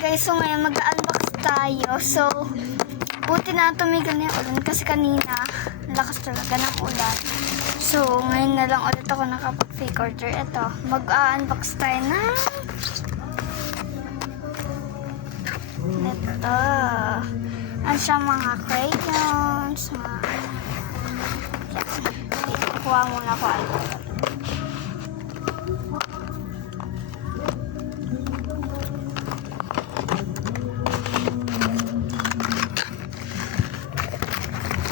Guys, so ngayon mag-unbox tayo. So, buti na tumigil na yung ulan kasi kanina lakas talaga ng ulan. So, ngayon na lang ulit ako nakapag-fake order. Ito, mag-unbox tayo na ito. Ano siya, mga crayons, mga kuha muna ko ano.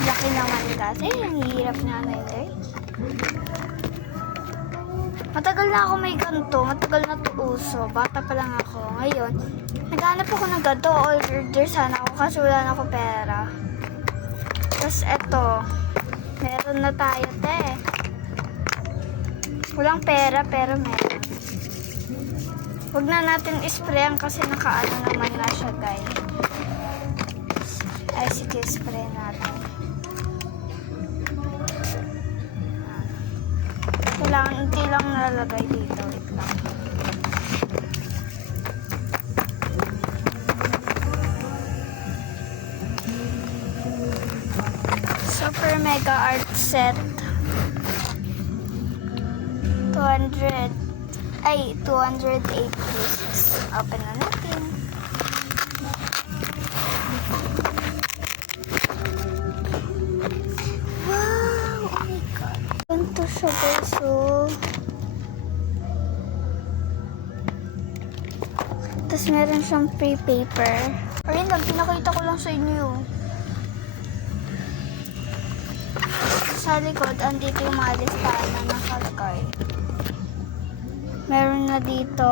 Laki naman kasi, ang hirap na guys. Matagal na ako may ganito, matagal na to uso. Bata pa lang ako. Ngayon, naghanap ako ng ganito. Order sana ako kasi wala na ako pera. Tapos eto, meron na tayo, te. Walang pera, pero meron. Huwag na natin isprayan kasi nakaano naman na siya, guys. Ay, sige, spray natin. Kailangan, hindi lang nalalagay dito. Wait lang. Super Mega Art Set. 208 pieces. Open na natin. Wow! Oh my God. Ganito siya guys. Tapos meron siyang free paper. Ayun lang, pinakita ko lang sa inyo. Sa likod, andito yung mga listahan na nakalagay. Meron na dito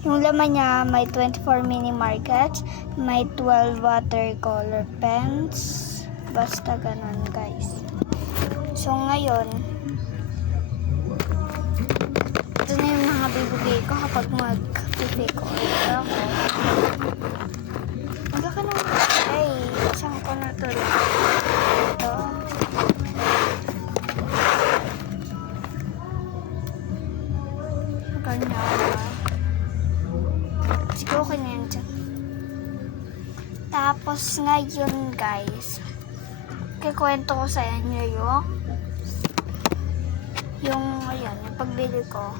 yung laman niya, may 24 mini markets, may 12 watercolor pens, basta ganun guys. So ngayon, ito na yung mga bibigay ko kapag mag-fake order ako. Magkaka naman, ay, saan ko na ito? Ito. Sige, okay na yan dyan. Tapos ngayon guys, kikwento ko sa inyo yung pagbili ko.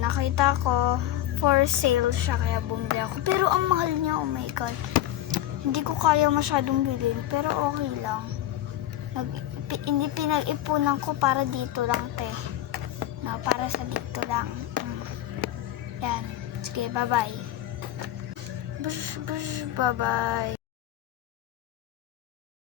Nakita ko for sale siya kaya bumili ako. Pero ang mahal niya, oh my God. Hindi ko kaya masyadong bilhin, pero okay lang. Hindi pinag-ipunan ko para dito lang, te. No, para sa dito lang. Yan. Sige, bye-bye. Bye-bye.